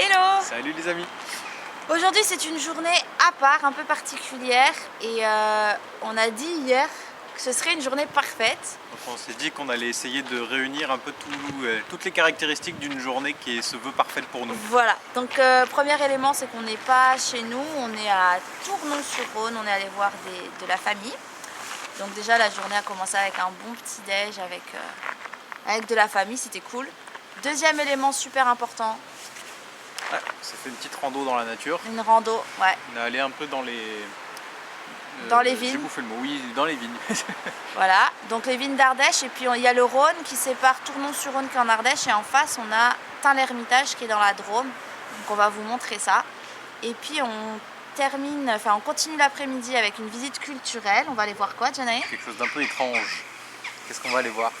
Hello! Salut les amis! Aujourd'hui c'est une journée à part, un peu particulière et on a dit hier que ce serait une journée parfaite. Donc on s'est dit qu'on allait essayer de réunir un peu toutes les caractéristiques d'une journée qui se veut parfaite pour nous. Voilà, donc premier élément c'est qu'on n'est pas chez nous, on est à Tournon-sur-Rhône, on est allé voir de la famille. Donc déjà la journée a commencé avec un bon petit déj avec de la famille, c'était cool. Deuxième élément super important. Ouais, on s'est fait une petite rando dans la nature. Une rando, ouais. On est allé un peu dans les vignes. J'ai bouffé le mot, oui, dans les vignes. Voilà, donc les vignes d'Ardèche et puis il y a le Rhône qui sépare Tournon-sur-Rhône qui est en Ardèche et en face on a Tain-l'Hermitage qui est dans la Drôme. Donc on va vous montrer ça. Et puis on continue l'après-midi avec une visite culturelle. On va aller voir quoi, Janae? Quelque chose d'un peu étrange. Qu'est-ce qu'on va aller voir?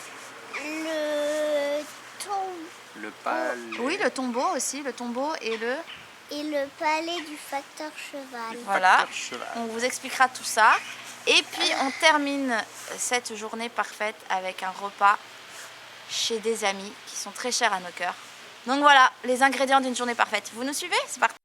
Le tombeau. Le palais. Oui, le tombeau aussi, le tombeau et le palais du facteur cheval. Voilà, Facteur cheval. on vous expliquera tout ça. Et puis on termine cette journée parfaite avec un repas chez des amis qui sont très chers à nos cœurs. Donc voilà, les ingrédients d'une journée parfaite. Vous nous suivez? C'est parti!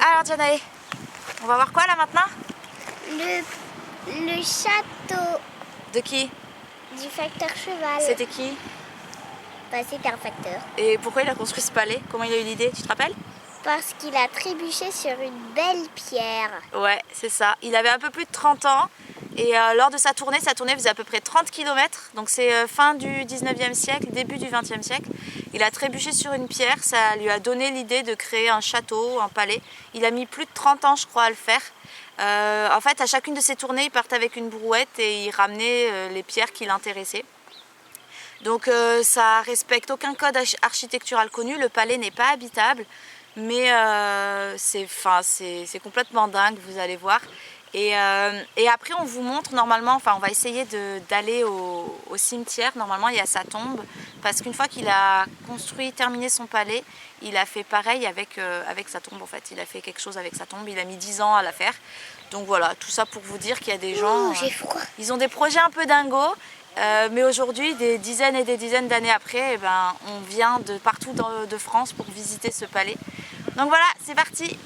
Alors Janae, on va voir quoi là maintenant? Le château De qui? du facteur cheval. C'était qui? Bah, c'était un facteur. Et pourquoi il a construit ce palais? Comment il a eu l'idée, tu te rappelles? parce qu'il a trébuché sur une belle pierre. Ouais, c'est ça. Il avait un peu plus de 30 ans et lors de sa tournée faisait à peu près 30 km. Donc c'est fin du 19e siècle, début du 20e siècle. Il a trébuché sur une pierre, ça lui a donné l'idée de créer un château, un palais. Il a mis plus de 30 ans, je crois, à le faire. En fait, à chacune de ses tournées, il partait avec une brouette et il ramenait les pierres qui l'intéressaient. Donc ça respecte aucun code architectural connu, le palais n'est pas habitable, mais c'est complètement dingue, vous allez voir. Et après on vous montre normalement, enfin on va essayer d'aller au cimetière, normalement il y a sa tombe, parce qu'une fois qu'il a terminé son palais, il a fait pareil avec sa tombe en fait, il a fait quelque chose avec sa tombe, il a mis 10 ans à la faire. Donc voilà, tout ça pour vous dire qu'il y a des gens, j'ai froid. Ils ont des projets un peu dingos. Mais aujourd'hui, des dizaines et des dizaines d'années après, eh ben, on vient de partout de France pour visiter ce palais. Donc voilà, c'est parti!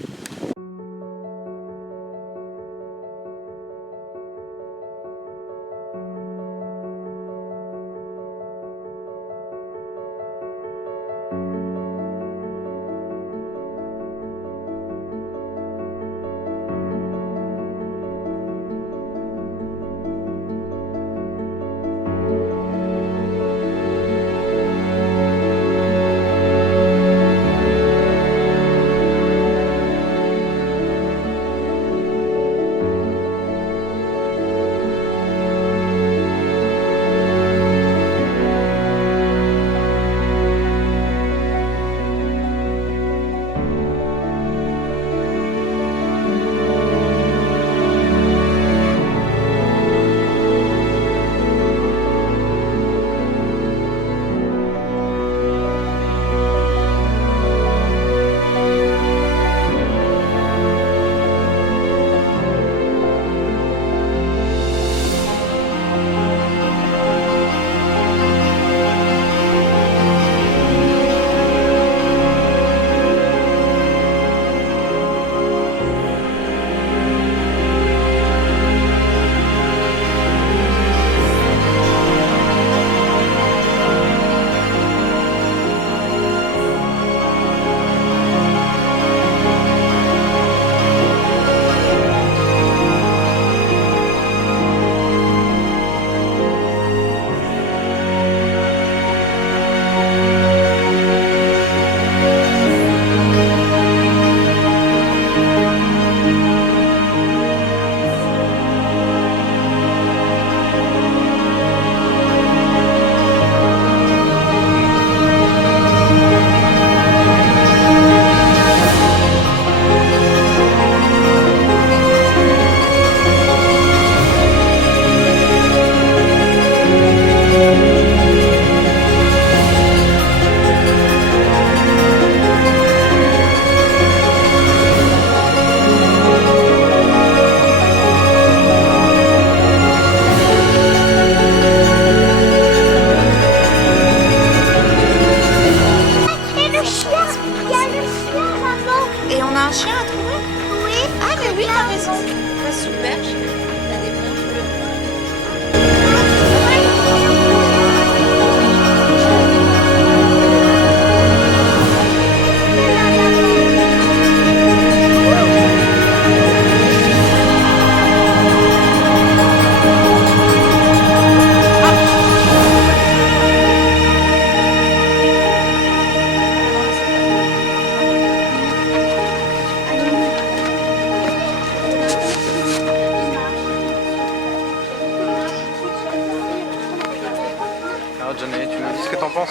Johnny, tu nous dis ce que t'en penses?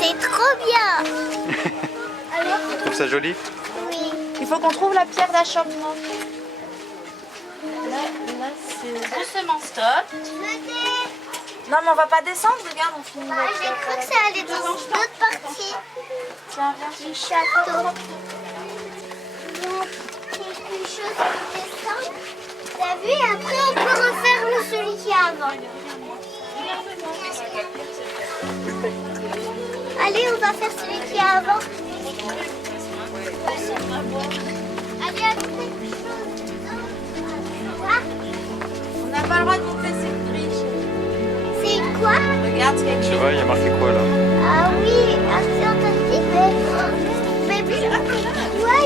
C'est trop bien. Tu trouves ça joli? Oui. Il faut qu'on trouve la pierre d'achoppement. Là c'est doucement stop. Non mais on va pas descendre, regarde, on finit. J'ai cru que ça allait dans une autre partie. Tiens, viens. Du château. Donc, quelque chose qui descend. T'as vu? Et après on peut refaire celui qui est avant. Allez, on va faire celui qui est avant. Allez, à quelque chose. On n'a pas le droit de monter cette grille. C'est quoi? Regarde, c'est quelque Je chose. vois, il y a marqué quoi là? Ah oui, assez antarctique, mais plus. Ouais,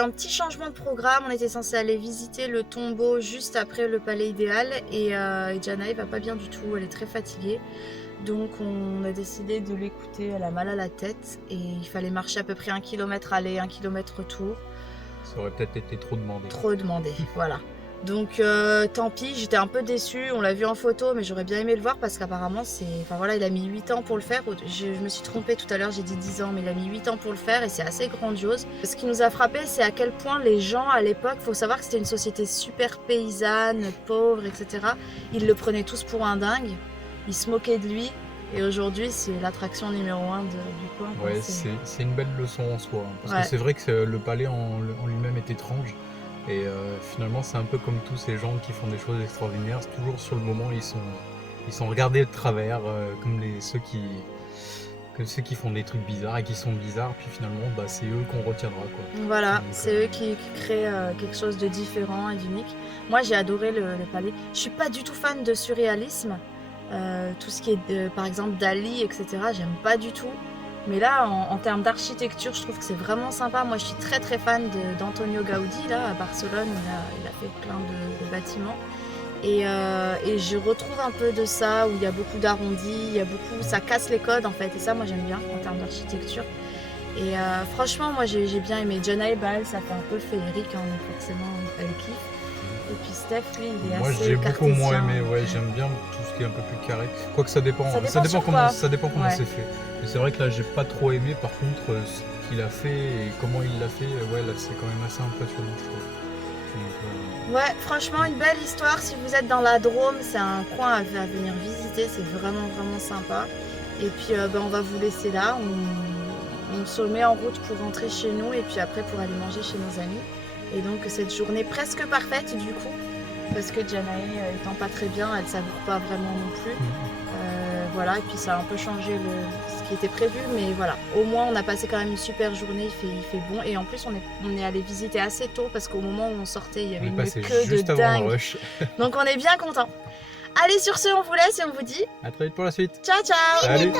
un petit changement de programme. On était censé aller visiter le tombeau juste après le palais idéal. Et Jana, elle va pas bien du tout, elle est très fatiguée. Donc on a décidé de l'écouter, elle a mal à la tête. Et il fallait marcher à peu près 1 km aller, 1 km retour. Ça aurait peut-être été trop demandé. Trop demandé, voilà. Donc tant pis, j'étais un peu déçue, on l'a vu en photo, mais j'aurais bien aimé le voir parce qu'apparemment c'est... Enfin voilà, il a mis 8 ans pour le faire. Je me suis trompée tout à l'heure, j'ai dit 10 ans, mais il a mis 8 ans pour le faire et c'est assez grandiose. Ce qui nous a frappé, c'est à quel point les gens à l'époque, il faut savoir que c'était une société super paysanne, pauvre, etc. Ils le prenaient tous pour un dingue, ils se moquaient de lui. Et aujourd'hui, c'est l'attraction numéro 1 du coin. Ouais, c'est une belle leçon en soi. Hein, parce Ouais. que c'est vrai que le palais en lui-même est étrange. Et finalement, c'est un peu comme tous ces gens qui font des choses extraordinaires. Toujours sur le moment, ils sont regardés de travers, comme ceux qui font des trucs bizarres et qui sont bizarres. Puis finalement, bah, c'est eux qu'on retiendra, quoi. Voilà, Donc, c'est eux qui créent quelque chose de différent et d'unique. Moi, j'ai adoré le palais. Je suis pas du tout fan de surréalisme. Tout ce qui est, par exemple, Dali, etc., j'aime pas du tout. Mais là, en termes d'architecture, je trouve que c'est vraiment sympa. Moi, je suis très très fan d'Antonio Gaudí, là, à Barcelone. Il a fait plein de bâtiments. Et je retrouve un peu de ça, où il y a beaucoup d'arrondis, ça casse les codes, en fait. Et ça, moi, j'aime bien, en termes d'architecture. Et franchement, moi, j'ai bien aimé. Jana et Baal, ça fait un peu féerique, hein, donc forcément, elle kiffe. Et puis Steph, lui, il est moi, assez j'ai beaucoup moins cartésien. aimé. Ouais, j'aime bien tout ce qui est un peu plus carré. Quoique ça dépend. Ça dépend sur quoi. Ça dépend comment Ouais. c'est fait. Mais c'est vrai que là, j'ai pas trop aimé. Par contre, ce qu'il a fait et comment il l'a fait, ouais, là, c'est quand même assez impressionnant, je trouve. Donc, Ouais, franchement, une belle histoire. Si vous êtes dans la Drôme, c'est un coin à venir visiter. C'est vraiment, vraiment sympa. Et puis, on va vous laisser là. On se met en route pour rentrer chez nous et puis après pour aller manger chez nos amis. Et donc, cette journée presque parfaite du coup, parce que Janae étant pas très bien, elle savoure pas vraiment non plus. Voilà, et puis ça a un peu changé ce qui était prévu, mais voilà. Au moins, on a passé quand même une super journée, il fait bon. Et en plus, on est allé visiter assez tôt parce qu'au moment où on sortait, il y avait on est une passé queue juste de avant le dingue. rush. Donc, on est bien content. Allez, sur ce, on vous laisse et on vous dit À très vite pour la suite. ciao, ciao! Salut.